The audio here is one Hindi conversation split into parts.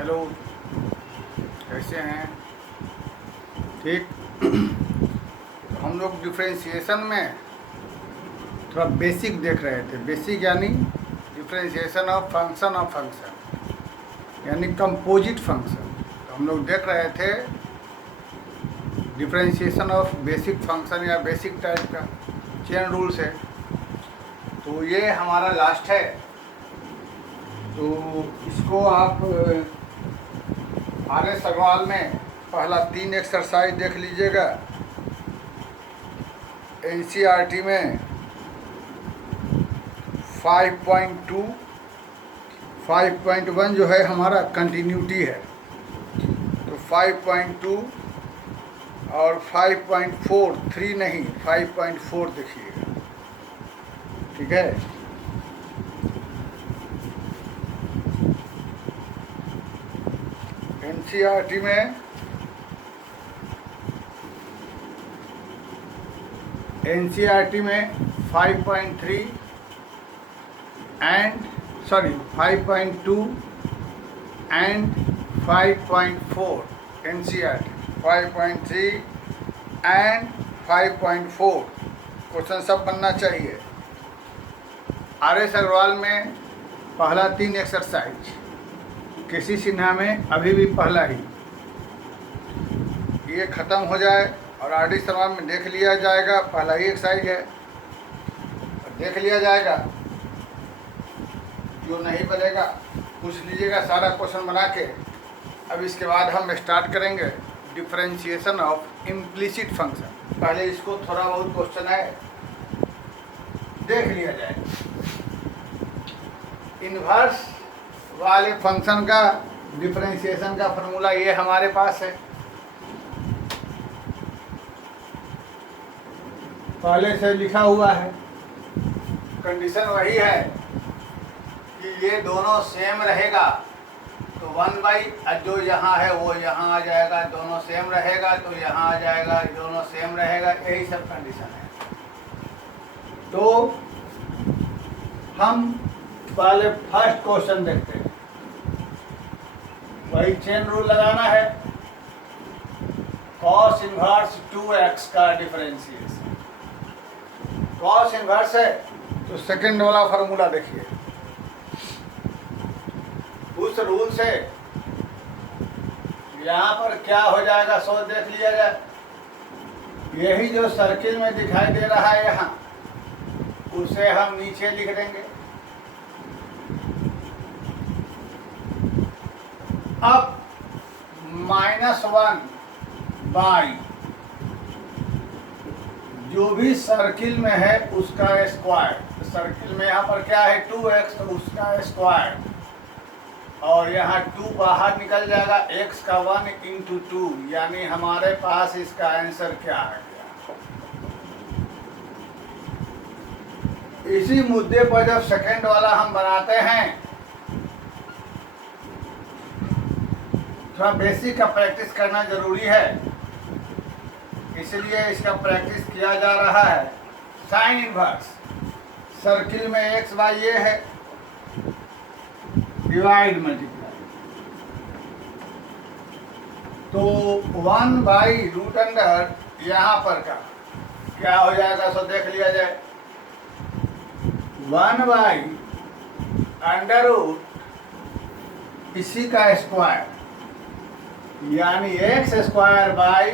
हेलो, कैसे हैं? ठीक। तो हम लोग डिफरेंशिएशन में थोड़ा बेसिक देख रहे थे। बेसिक यानी डिफरेंशिएशन ऑफ फंक्शन यानी कंपोजिट फंक्शन। तो हम लोग देख रहे थे डिफरेंशिएशन ऑफ बेसिक फंक्शन या बेसिक टाइप का चेन रूल से। तो ये हमारा लास्ट है। तो इसको आप आर.एस. अग्रवाल में पहला 3 एक्सरसाइज देख लीजिएगा। एनसीईआरटी में 5.2 5.1 जो है हमारा कंटिन्यूटी है। तो 5.2 और 5.4 3 नहीं 5.4 देखिएगा, ठीक है। एनसीईआरटी में एनसीईआरटी में 5.3 and 5.2 and 5.4 NCERT 5.3 and 5.4 question सब बनना चाहिए। आर.एस. अग्रवाल में पहला 3 एक्सरसाइज, किसी सिन्हा में अभी भी पहला ही, ये ख़त्म हो जाए और आर.डी. शर्मा में देख लिया जाएगा। पहला ही एक्सरसाइज है, देख लिया जाएगा। जो नहीं बनेगा पूछ लीजिएगा सारा क्वेश्चन बना के। अब इसके बाद हम स्टार्ट करेंगे डिफरेंशिएशन ऑफ इम्प्लिसिट फंक्शन। पहले इसको थोड़ा बहुत क्वेश्चन है देख लिया जाए। इन्वर्स वाले फंक्शन का डिफरेंशिएशन का फॉर्मूला ये हमारे पास है, पहले से लिखा हुआ है। कंडीशन वही है कि ये दोनों सेम रहेगा तो 1 जो यहाँ है वो यहाँ आ जाएगा, दोनों सेम रहेगा तो यहाँ आ जाएगा, दोनों सेम रहेगा, यही सब कंडीशन है। तो हम पहले फर्स्ट क्वेश्चन देखते हैं। वही चेन रूल लगाना है। कॉस इनवर्स 2x का डिफरेंशिएशन। कॉस इनवर्स है तो सेकंड वाला फार्मूला देखिए। उस रूल से यहाँ पर क्या हो जाएगा सो देख लिया जाए। यही जो सर्किल में दिखाई दे रहा है यहाँ, उसे हम नीचे लिख देंगे। अब -1 बाई जो भी सर्किल में है उसका स्क्वायर। सर्किल में यहाँ पर क्या है 2x, तो उसका स्क्वायर, और यहाँ 2 बाहर निकल जाएगा। x का 1 × 2, यानी हमारे पास इसका आंसर क्या आ गया। इसी मुद्दे पर जब सेकंड वाला हम बनाते हैं, थोड़ा बेसिक का प्रैक्टिस करना जरूरी है, इसलिए इसका प्रैक्टिस किया जा रहा है। साइन इनवर्स सर्किल में x बाई ये है, डिवाइड मल्टीप्लाई, तो 1/√अंडर यहाँ पर का क्या हो जाएगा सो देख लिया जाए। 1/√, इसी का स्क्वायर यानी x² बाई,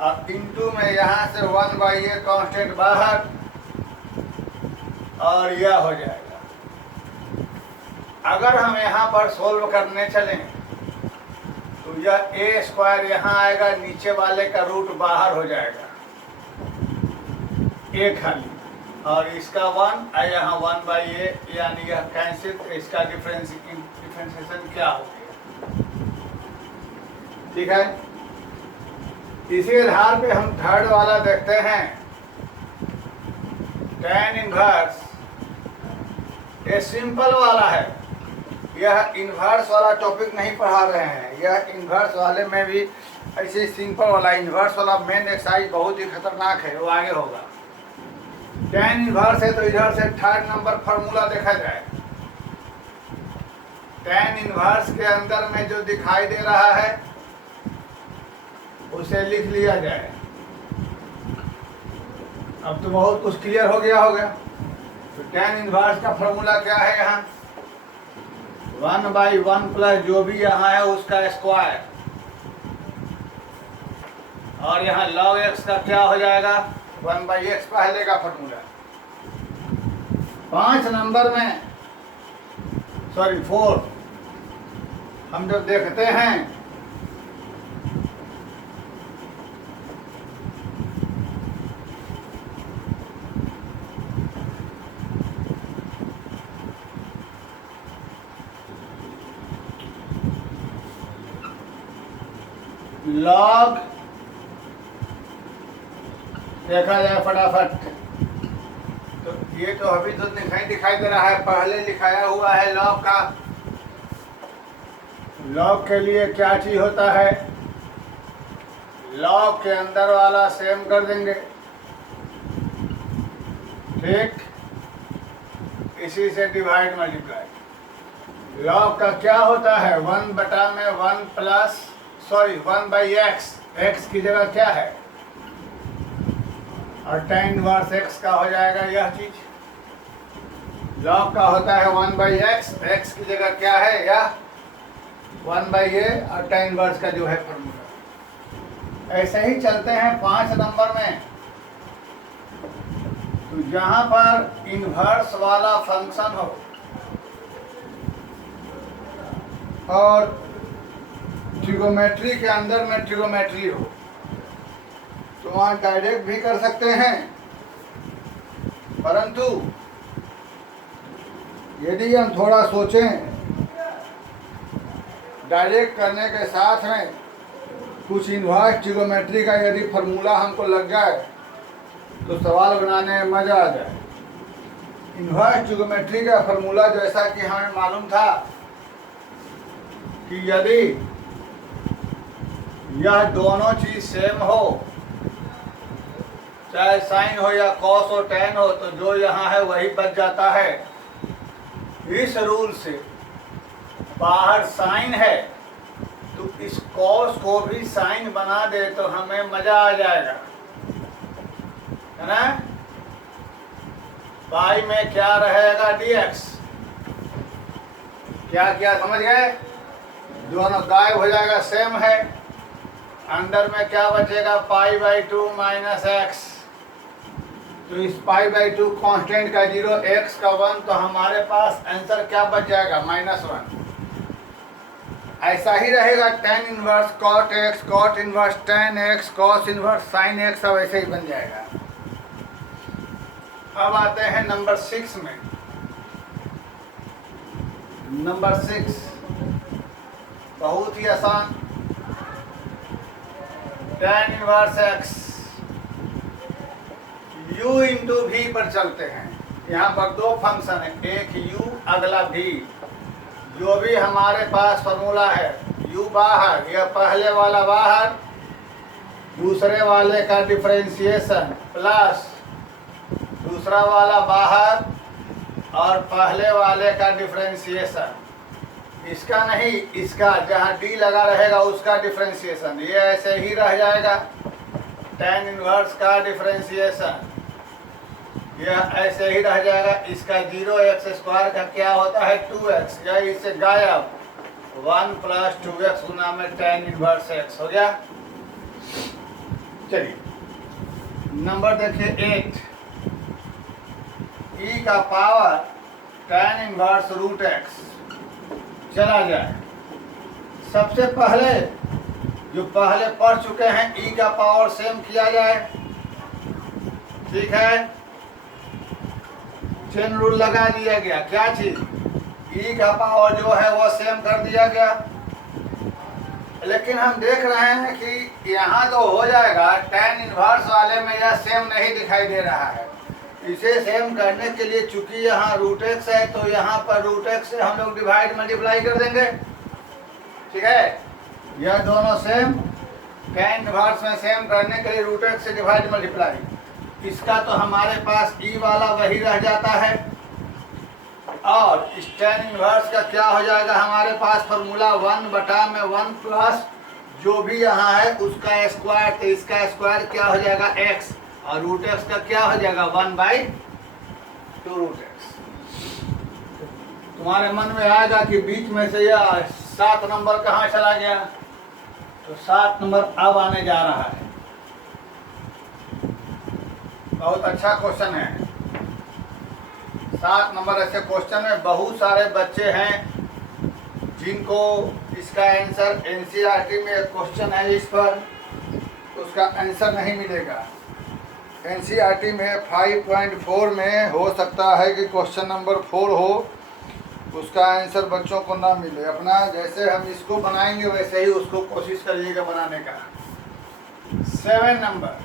और इंटू में यहाँ से 1/ये कांस्टेंट बाहर, और यह हो जाएगा। अगर हम यहाँ पर सोल्व करने चलें तो यह a² यहाँ आएगा, नीचे वाले का रूट बाहर हो जाएगा, a खाली, और इसका 1 और यहाँ 1/a, यानी यह कैंसिल। इसका डिफरेंशिएशन क्या हो गया, ठीक है। इसी आधार पे हम थर्ड वाला देखते हैं। tan इनवर्स ये सिंपल वाला है। यह इन्वर्स वाला टॉपिक नहीं पढ़ा रहे हैं। यह इन्वर्स वाले में भी ऐसे सिंपल वाला, इन्वर्स वाला मेन एक्सरसाइज बहुत ही खतरनाक है, वो आगे होगा। tan इनवर्स है तो इधर से थर्ड नंबर फार्मूला देखा जाए। tan इनवर्स के अंदर में जो दिखाई दे रहा है उसे लिख लिया जाए। अब तो बहुत कुछ क्लियर हो गया होगा। तो tan इनवर्स का फॉर्मूला क्या है यहाँ? 1/1 प्लस जो भी यहाँ है उसका स्क्वायर, और यहाँ log x का क्या हो जाएगा? 1/x पहले का फॉर्मूला। 5 नंबर में, सॉरी 4, हम जब देखते हैं log, देखा जाए फटाफट, तो ये तो अभी तो दिखाई दे रहा है, पहले लिखाया हुआ है log का। log के लिए क्या चीज होता है? log के अंदर वाला सेम कर देंगे, ठीक, इसी से डिवाइड मल्टीप्लाई। log का क्या होता है? 1/1 प्लस, सॉरी 1/x, x की जगह क्या है, और tan इनवर्स x का हो जाएगा यह चीज। log का होता है 1/x, x की जगह क्या है, यह 1/a, और tan इनवर्स का जो है फॉर्मूला। ऐसे ही चलते हैं 5 नंबर में। तो जहां पर इनवर्स वाला फंक्शन हो और ट्रिगोमेट्री के अंदर में ट्रिगोमेट्री हो, तो वहाँ डायरेक्ट भी कर सकते हैं, परंतु यदि हम थोड़ा सोचें, डायरेक्ट करने के साथ में कुछ इनवर्स ट्रिगोमेट्री का यदि फॉर्मूला हमको लग जाए तो सवाल बनाने में मजा आ जाए। इनवर्स ट्रिगोमेट्री का फॉर्मूला जैसा कि हमें मालूम था कि यदि यह दोनों चीज सेम हो, चाहे साइन हो या कॉस हो tan हो, तो जो यहाँ है वही बच जाता है। इस रूल से बाहर साइन है तो इस कॉस को भी साइन बना दे तो हमें मजा आ जाएगा, है ना। पाई में क्या रहेगा? dx। क्या क्या समझ गए? दोनों गायब हो जाएगा, सेम है। अंदर में क्या बचेगा? π/2 माइनस x। तो इस π/2 कांस्टेंट का 0, x का 1, तो हमारे पास आंसर क्या बच जाएगा? -1। ऐसा ही रहेगा tan inverse cot x, cot inverse tan x, cos inverse sin x, सब ऐसे ही बन जाएगा। अब आते हैं नंबर 6 में। नंबर 6 बहुत ही आसान। tan inverse x u into v पर चलते हैं। यहाँ पर दो फंक्शन है, एक u अगला v। जो भी हमारे पास फॉर्मूला है, u बाहर, यह पहले वाला बाहर, दूसरे वाले का डिफरेंशिएशन प्लस दूसरा वाला बाहर और पहले वाले का डिफरेंशिएशन। इसका नहीं, इसका जहाँ d लगा रहेगा उसका डिफरेंशिएशन। ये ऐसे ही रह जाएगा। tan इनवर्स का डिफरेंशिएशन यह ऐसे ही रह जाएगा। इसका 0x² का क्या होता है? 2x, या इससे गायब 1 + 2x गुना में tan इनवर्स x हो गया। चलिए नंबर देखिए 8, e का पावर tan इनवर्स √x चला जाए। सबसे पहले जो पहले पढ़ चुके हैं, e का पावर सेम किया जाए, ठीक है। चेन रूल लगा दिया गया। क्या चीज? e का पावर जो है वो सेम कर दिया गया। लेकिन हम देख रहे हैं कि यहाँ जो हो जाएगा tan इनवर्स वाले में यह सेम नहीं दिखाई दे रहा है। इसे सेम करने के लिए चूंकि यहाँ √x है तो यहाँ पर √x से हम लोग डिवाइड मल्टीप्लाई कर देंगे, ठीक है। यह दोनों सेम, tan इनवर्स में सेम करने के लिए √x से डिवाइड मल्टीप्लाई। इसका तो हमारे पास e वाला वही रह जाता है, और tan इनवर्स का क्या हो जाएगा हमारे पास फॉर्मूला 1/1 प्लस जो भी यहाँ है उसका स्क्वायर, तो इसका स्क्वायर क्या हो जाएगा x, और रूट x का क्या हो जाएगा 1/2 रूट x। तुम्हारे मन में आएगा कि बीच में से यह 7 नंबर कहाँ चला गया, तो 7 नंबर अब आने जा रहा है। बहुत अच्छा क्वेश्चन है। 7 नंबर ऐसे क्वेश्चन में बहुत सारे बच्चे हैं जिनको इसका आंसर एनसीईआरटी में एक क्वेश्चन है इस पर, उसका आंसर नहीं मिलेगा। एनसीईआरटी में 5.4 में हो सकता है कि क्वेश्चन नंबर 4 हो, उसका आंसर बच्चों को ना मिले। अपना जैसे हम इसको बनाएंगे वैसे ही उसको कोशिश करिएगा बनाने का। 7 number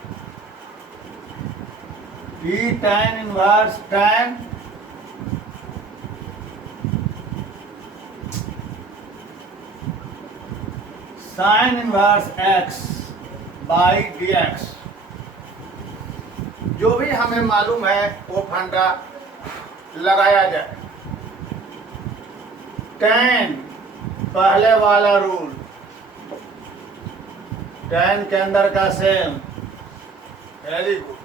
d tan inverse tan sin inverse x by dx। जो भी हमें मालूम है वो फंडा लगाया जाए। tan पहले वाला रूल, tan के अंदर का सेम, वेरी गुड।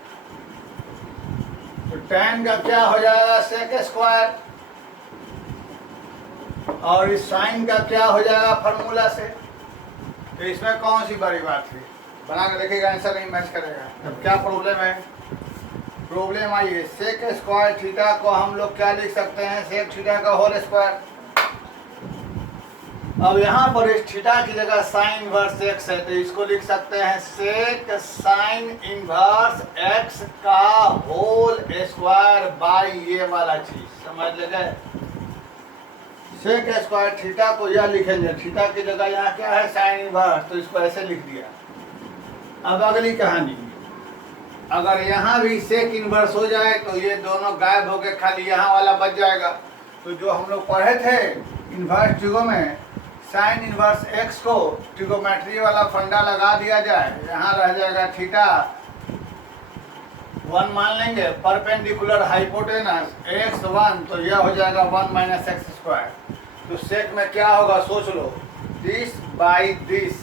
तो tan का क्या हो जाएगा sec स्क्वायर, और इस साइन का क्या हो जाएगा फार्मूला से। तो इसमें कौन सी बड़ी बात थी, बना के देखिएगा आंसर नहीं मैच करेगा। अब क्या प्रॉब्लम है, प्रॉब्लम आई है सेक स्क्वायर थीटा को हम लोग क्या लिख सकते हैं, सेक थीटा का होल स्क्वायर। अब यहाँ पर इस थीटा की जगह साइन इनवर्स एक्स है, तो इसको लिख सकते हैं सेक साइन इनवर्स एक्स का होल स्क्वायर बाई ये वाला चीज, समझ लगे। सेक स्क्वायर थीटा को यह लिखेंगे, थीटा की जगह यहाँ क्या है साइन इनवर्स, तो इसको ऐसे लिख दिया। अब अगली कहानी, अगर यहाँ भी सेक इनवर्स हो जाए तो ये दोनों गायब हो गए, खाली यहाँ वाला बच जाएगा। तो जो हम लोग पढ़े थे इनवर्स ट्रिगो में, साइन इनवर्स एक्स को ट्रिगोमेट्री वाला फंडा लगा दिया जाए, यहाँ रह जाएगा थीटा 1 मान लेंगे, परपेंडिकुलर हाइपोटेनस x1, तो यह हो जाएगा 1 माइनस एक्स स्क्वायर। तो सेक में क्या होगा सोच लो, दिस बाई दिस,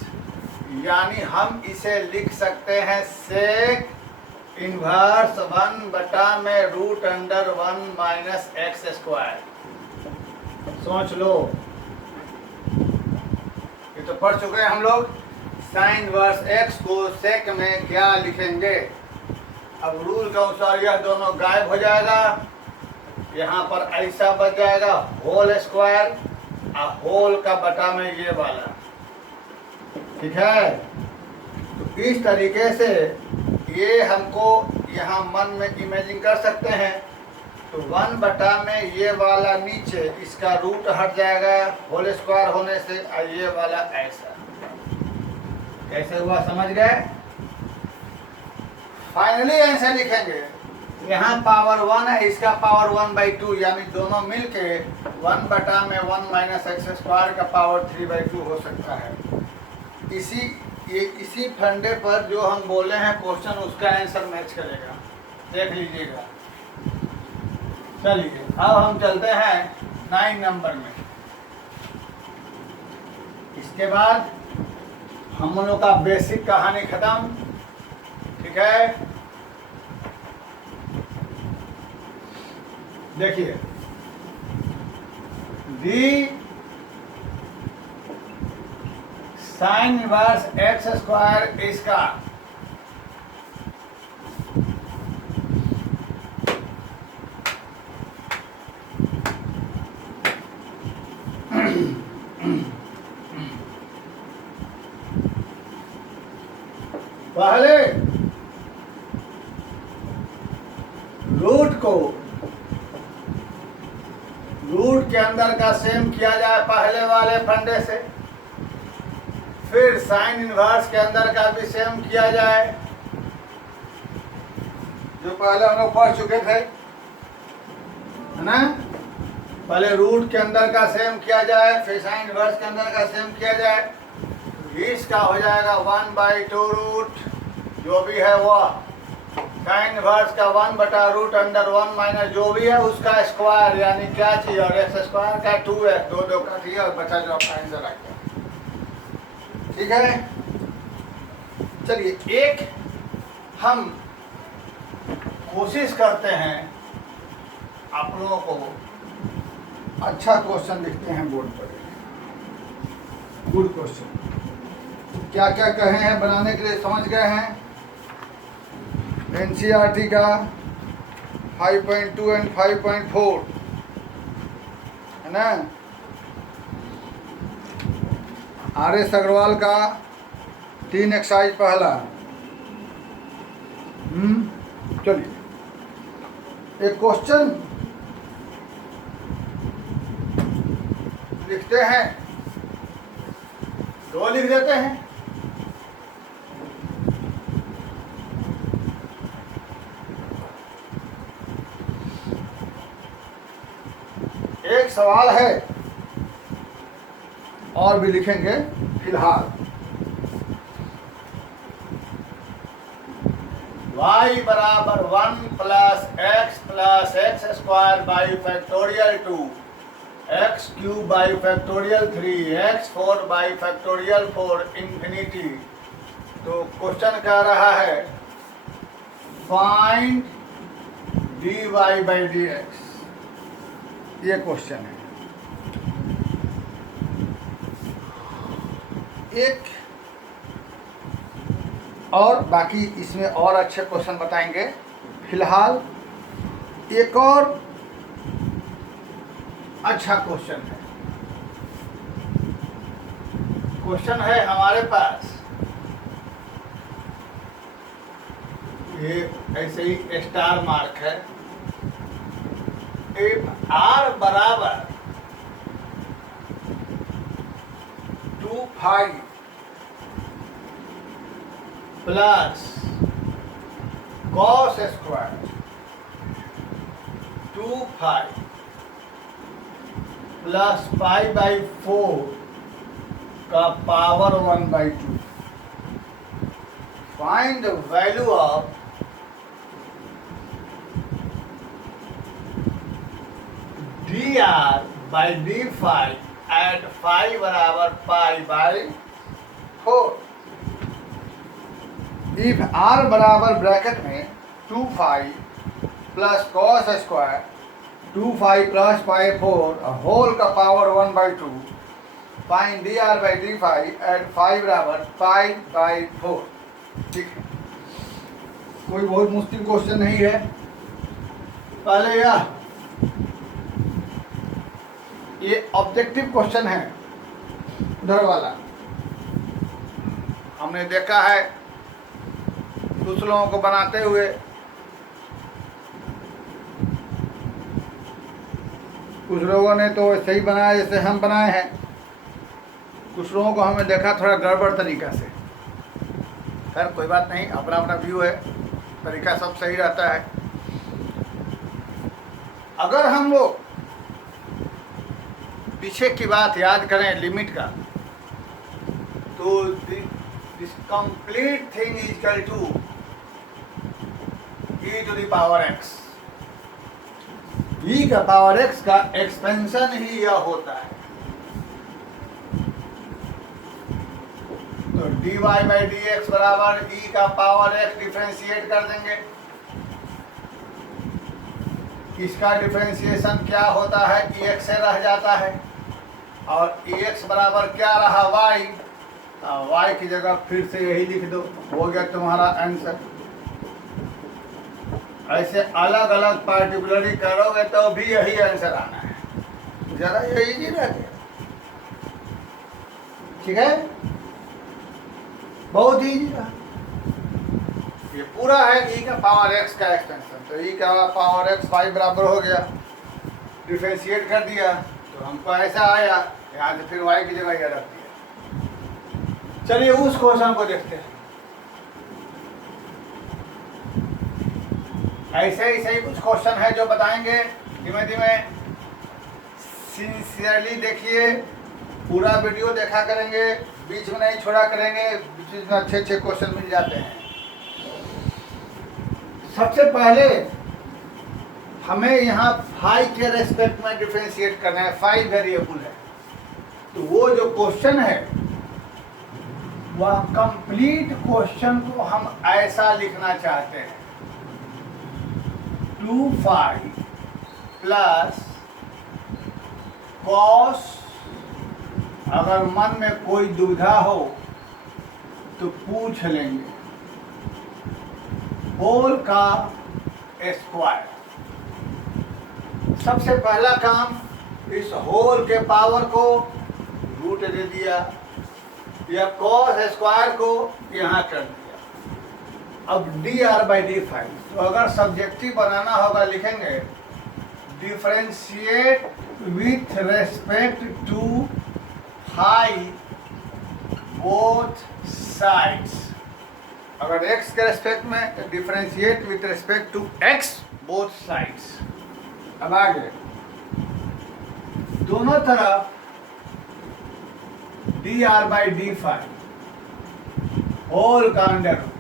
यानी हम इसे लिख सकते हैं सेक इनवर्स 1 में root under 1 minus x square. सोच लो, ये तो पढ़ चुके हैं हम लोग। साइन इनवर्स एक्स को सेक में क्या लिखेंगे, अब रूल के अनुसार यह दोनों गायब हो जाएगा, यहाँ पर ऐसा बच जाएगा होल स्क्वायर, और होल का बटा में ये वाला, ठीक है। तो इस तरीके से ये हमको यहाँ मन में इमेजिन कर सकते हैं। तो 1 में ये वाला नीचे, इसका रूट हट जाएगा होल स्क्वायर होने से, और ये वाला ऐसा, कैसे हुआ समझ गए। फाइनली आंसर लिखेंगे, यहाँ पावर 1 है, इसका पावर 1/2, यानी दोनों मिलके 1 में 1 माइनस एक्स स्क्वायर का पावर 3/2 हो सकता है। इसी फंडे पर जो हम बोले हैं क्वेश्चन, उसका आंसर मैच करेगा, देख लीजिएगा। चलिए अब हम चलते हैं 9 नंबर में। इसके बाद हम लोग का बेसिक कहानी खत्म, ठीक है। देखिए D sine inverse x square इसका पहले रूट के अंदर का सेम किया जाए पहले वाले फंडे से, फिर साइन इनवर्स के अंदर का भी सेम किया जाए, जो पहले हम लोग पढ़ चुके थे, है ना। पहले रूट के अंदर का सेम किया जाए, फिर साइन इनवर्स के अंदर का सेम किया जाए। इसका हो जाएगा 1/2 रूट जो भी है वह, tan इनवर्स का 1/√(1 माइनस जो भी है उसका स्क्वायर, यानी क्या चाहिए, और एक्स स्क्वायर का 2x, दो दो का चाहिए, और बचा जो आपका आंसर आ गया। ठीक है, चलिए एक हम कोशिश करते हैं आप लोगों को अच्छा क्वेश्चन लिखते हैं बोर्ड पर, गुड क्वेश्चन। क्या क्या कहे हैं बनाने के लिए, समझ गए हैं। एनसीईआरटी का 5.2 एंड 5.4 है ना, RS अग्रवाल का 3 एक्सरसाइज पहला। चलिए एक क्वेश्चन लिखते हैं, दो लिख देते हैं। एक सवाल है और भी लिखेंगे फिलहाल। y बराबर 1 plus x square by factorial 2 x cube by factorial 3 x 4 by factorial 4 infinity. तो क्वेश्चन कह रहा है फाइंड dy बाई dx, ये क्वेश्चन है। एक और बाकी इसमें और अच्छे क्वेश्चन बताएंगे। फिलहाल एक और अच्छा क्वेश्चन है। क्वेश्चन है हमारे पास, ये ऐसे ही स्टार मार्क है। इफ r बराबर 2π प्लस cos स्क्वायर 2π प्लस π/4 का power 1/2, find the value of dr/d∅ at phi बराबर π/4। इफ r बराबर ब्रैकेट में 2π plus cos square 2π plus π4 whole का power 1/2, find dr/d∅ at phi बराबर π/4। ठीक है, कोई बहुत मुश्किल क्वेश्चन नहीं है। पहले ये ऑब्जेक्टिव क्वेश्चन है, उधर वाला हमने देखा है कुछ लोगों को बनाते हुए। कुछ लोगों ने तो ऐसे ही बनाया जैसे हम बनाए हैं, कुछ लोगों को हमें देखा थोड़ा गड़बड़ तरीका से। खैर कोई बात नहीं, अपना अपना व्यू है, तरीका सब सही रहता है। अगर हम लोग पीछे की बात याद करें लिमिट का, तो this complete thing is equal to e to the power x। e का पावर x का एक्सपेंशन ही यह होता है। तो dy बाई dx बराबर e का पावर x डिफरेंशिएट कर देंगे। इसका डिफरेंशिएशन क्या होता है, ex से रह जाता है, और ex बराबर क्या रहा, y। y की जगह फिर से यही लिख दो, हो गया तुम्हारा आंसर। ऐसे अलग अलग पार्टिकुलरली करोगे तो भी यही आंसर आना है, जरा यही नहीं रहते। ठीक है, बहुत इजी रहा। ये पूरा है e का पावर x का एक्सटेंशन। तो e का पावर x y बराबर हो गया, डिफरेंशिएट कर दिया तो हमको ऐसा आया, यहाँ से फिर y की जगह यह रख दिया। चलिए उस क्वेश्चन को देखते हैं। ऐसे ही सही कुछ क्वेश्चन है जो बताएंगे धीमे धीमे। सिंसियरली देखिए, पूरा वीडियो देखा करेंगे, बीच में नहीं छोड़ा करेंगे, बीच में अच्छे अच्छे क्वेश्चन मिल जाते हैं। सबसे पहले हमें यहाँ फाई के रेस्पेक्ट में डिफरेंशिएट करना है। फाई वेरिएबल है, तो वो जो क्वेश्चन है वह कंप्लीट क्वेश्चन को हम ऐसा लिखना चाहते हैं, 2 फाई प्लस कॉस, अगर मन में कोई दुविधा हो तो पूछ लेंगे, होल का स्क्वायर। सबसे पहला काम, इस होल के पावर को रूट दे दिया या कॉस स्क्वायर को यहाँ कर दिया। अब dr/d5, तो अगर सब्जेक्टिव बनाना होगा लिखेंगे differentiate with respect to phi both sides. अगर x के रेस्पेक्ट में तो differentiate with respect to x both sides. अब आगे दोनों तरफ dr/d5 होल का अंडर रूट।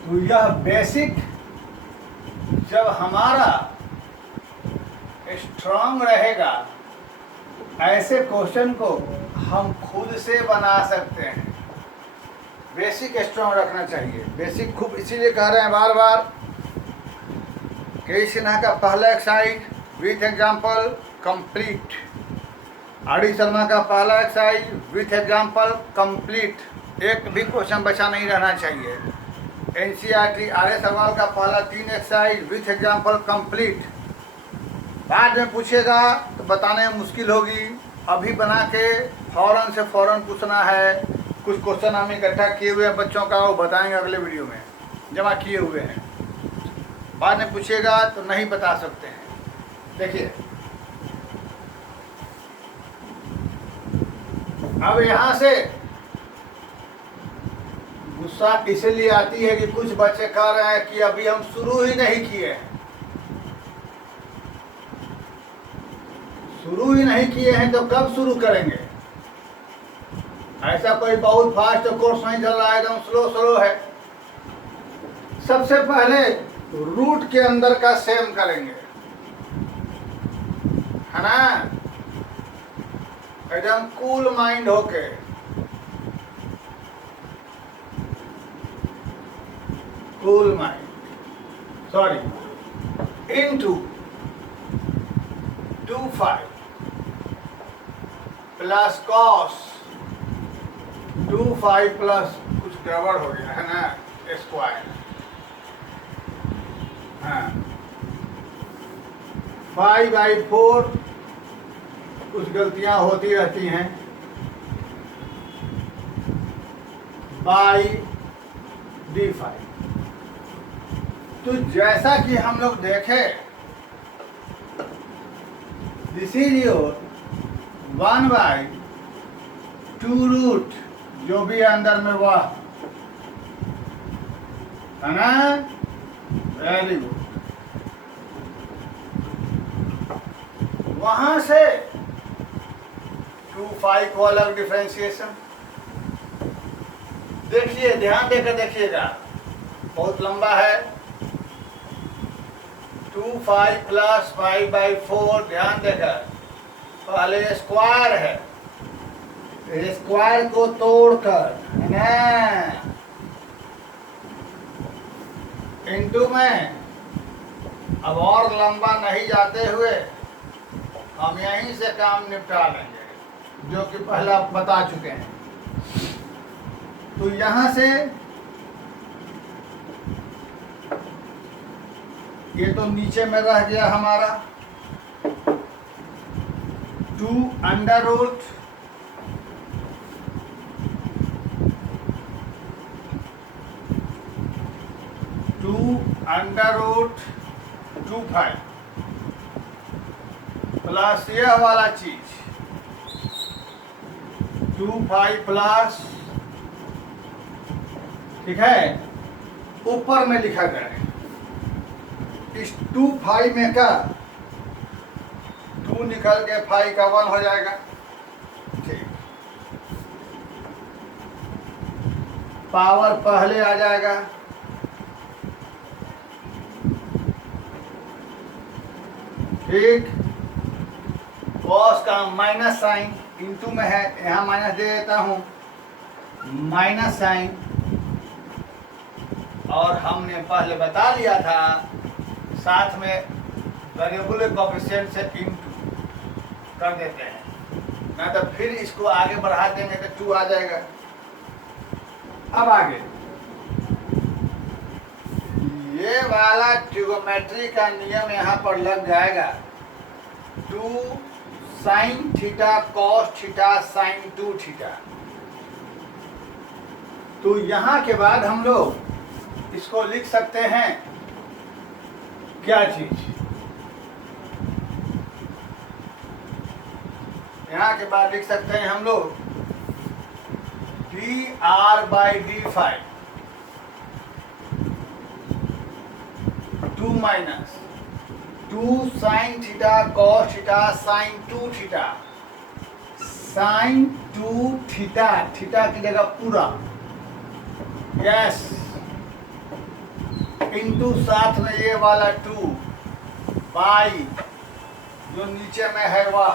तो यह बेसिक जब हमारा स्ट्रांग रहेगा, ऐसे क्वेश्चन को हम खुद से बना सकते हैं। बेसिक स्ट्रांग रखना चाहिए। बेसिक खूब इसीलिए कह रहे हैं बार बार, के सिन्हा का पहला exercise with example complete, R D Sharma का पहला एक्सरसाइज विथ एग्जाम्पल कंप्लीट, एक भी क्वेश्चन बचा नहीं रहना चाहिए। एनसीईआरटी आर एस अग्रवाल का पहला 3 एक्सरसाइज विथ एग्जाम्पल कंप्लीट। बाद में पूछेगा तो बताने में मुश्किल होगी, अभी बना के फौरन से फौरन पूछना है। कुछ क्वेश्चन हम इकट्ठा किए हुए हैं बच्चों का, वो बताएंगे अगले वीडियो में, जमा किए हुए हैं। बाद में पूछेगा तो नहीं बता सकते हैं। देखिए अब यहाँ से गुस्सा इसलिए आती है कि कुछ बच्चे कह रहे हैं कि अभी हम शुरू ही नहीं किए हैं। शुरू ही नहीं किए हैं तो कब शुरू करेंगे? ऐसा कोई बहुत फास्ट कोर्स नहीं चल रहा है, एकदम स्लो स्लो है। सबसे पहले रूट के अंदर का सेम करेंगे, है ना, एकदम कूल माइंड होके। Cool mind, sorry, into 2 phi plus cos 2 phi plus कुछ गड़बड़ हो गया है ना, स्क्वायर। हाँ, 5/4, कुछ गलतियां होती रहती हैं, बाई d5। तो जैसा कि हम लोग देखे, दिस इज योर 1/2 रूट, जो भी अंदर में वह, है ना, वेरी गुड। वहां से 2 फाई को अलग डिफरेंशिएशन। देखिए, ध्यान देकर देखिएगा, बहुत लंबा है। 2 फाई प्लस 5/4, ध्यान देकर, पहले स्क्वायर है, स्क्वायर को तोड़कर, है ना, इनटू में। अब और लंबा नहीं जाते हुए हम यहीं से काम निपटा लेंगे, जो कि पहला बता चुके हैं। तो यहां से ये तो नीचे में रह गया हमारा 2 अंडर रूट 2 फाई प्लस यह वाला चीज 2 फाई प्लस, ठीक है, ऊपर में लिखा गया है। इस 2 फाई में का 2 निकल के फाई का 1 हो जाएगा। ठीक, पावर पहले आ जाएगा, ठीक। कॉस का माइनस साइन इंटू में है, यहाँ माइनस दे देता हूँ, माइनस साइन। और हमने पहले बता लिया था साथ में वेरिएबल कोएफिशिएंट से इंटू कर देते हैं, ना तो फिर इसको आगे बढ़ा देंगे तो 2 आ जाएगा। अब आगे ये वाला ट्रिगोनोमेट्री का नियम यहाँ पर लग जाएगा, 2 sine theta cos theta sine 2 theta. तो यहाँ के बाद हम लोग इसको लिख सकते हैं क्या चीज, यहाँ के बाद लिख सकते हैं हम लोग dr/d5 2 minus 2 sine theta cos theta sine 2 theta, sine 2 theta, theta की जगह पूरा, यस, इंटू साथ में ये वाला 2 पाई जो नीचे में है वह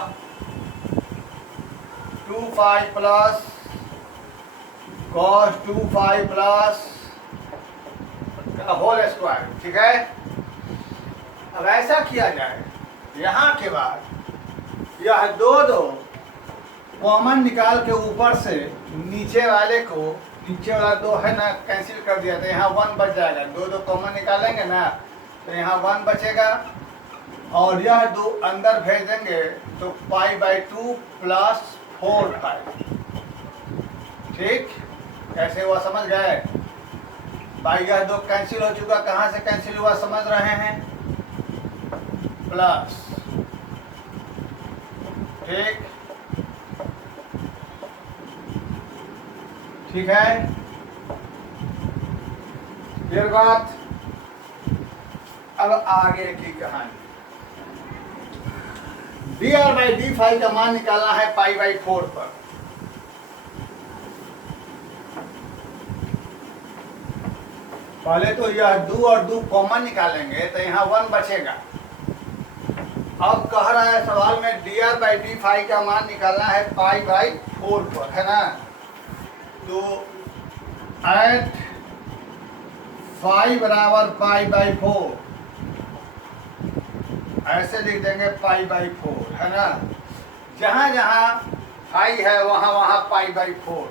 2 pi plus cos 2 pi plus whole square, ठीक है। अब ऐसा किया जाए, यहाँ के बाद यह दो कॉमन निकाल के ऊपर से नीचे वाले को, नीचे वाला 2 है ना कैंसिल कर दिया, तो यहाँ 1 बच जाएगा। 2 कॉमन निकालेंगे ना तो यहाँ 1 बचेगा, और यह 2 अंदर भेज देंगे तो π/2 प्लस 4 पाई, ठीक। कैसे हुआ समझ गए भाई? यह 2 कैंसिल हो चुका, कहाँ से कैंसिल हुआ समझ रहे हैं, प्लस, ठीक, ठीक है। फिर बात, अब आगे की कहानी, dr/d5 का मान निकालना है π/4 पर। पहले तो यह 2 और 2 कॉमन निकालेंगे तो यहाँ 1 बचेगा। अब कह रहा है सवाल में dr/d5 का मान निकालना है π/4 पर, है ना। तो एट फाई बराबर π/4 ऐसे लिख देंगे π/4, है ना। जहाँ जहाँ फाई है वहाँ वहाँ π/4,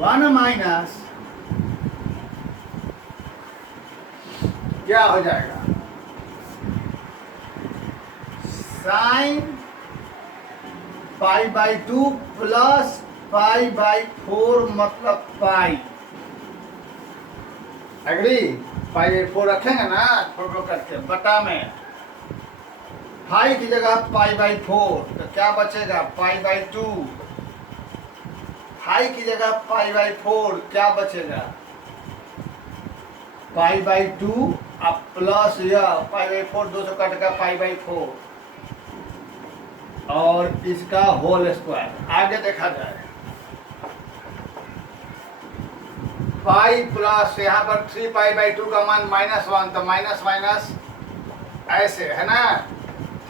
1 माइनस क्या हो जाएगा, साइन π/2 प्लस π/4 मतलब पाई, एग्री। π/4 रखेंगे ना फोटो करके, बटा में फाई की जगह π/4 तो क्या बचेगा π/2, फाई की जगह π/4 क्या बचेगा π/2 अब प्लस यह π/4, 2 से कट का π/4 और इसका होल स्क्वायर। आगे देखा जाए, पाई प्लस यहाँ पर 3π/2 का मान -1, तो माइनस माइनस ऐसे, है ना।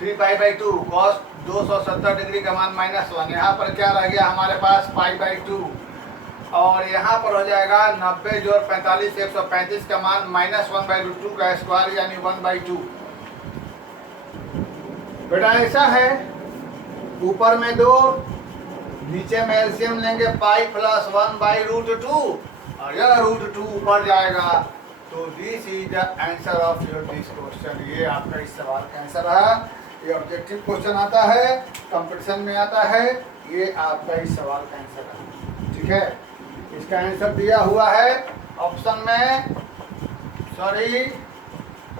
3π/2 कॉस 270 डिग्री का मान -1, यहाँ पर क्या रह गया हमारे पास π/2, और यहाँ पर हो जाएगा 90 जोड़ 45 135 का मान -1/2 का स्क्वायर यानी 1/2। बेटा ऐसा है, ऊपर में 2, नीचे में एलसीएम लेंगे पाई प्लस 1/√2 और यह √2 ऊपर जाएगा। तो this is the answer of your this question. ये आपका इस सवाल का आंसर है। ये ऑब्जेक्टिव क्वेश्चन आता है, कंपटीशन में आता है, ये आपका इस सवाल का आंसर है, ठीक है। इसका आंसर दिया हुआ है ऑप्शन में, सॉरी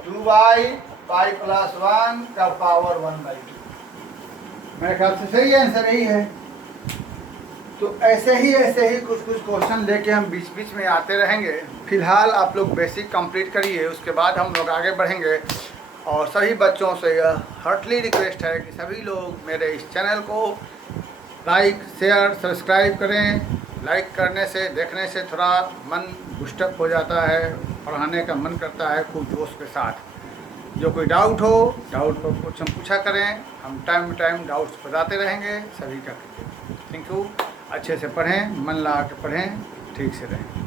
2/π + 1 का पावर 1/2। मेरे ख्याल से सही आंसर यही है। तो ऐसे ही कुछ क्वेश्चन लेके हम बीच बीच में आते रहेंगे। फिलहाल आप लोग बेसिक कंप्लीट करिए, उसके बाद हम लोग आगे बढ़ेंगे। और सभी बच्चों से यह हार्टली रिक्वेस्ट है कि सभी लोग मेरे इस चैनल को लाइक शेयर सब्सक्राइब करें लाइक करने से, देखने से थोड़ा मन बुस्टअप हो जाता है, पढ़ाने का मन करता है खूब जोश के साथ। जो कोई डाउट हो, डाउट पर कुछ हम पूछा करें, हम टाइम टू टाइम डाउट्स बताते रहेंगे सभी का। Thank you. अच्छे से पढ़ें, मन लगा के पढ़ें, ठीक से रहें।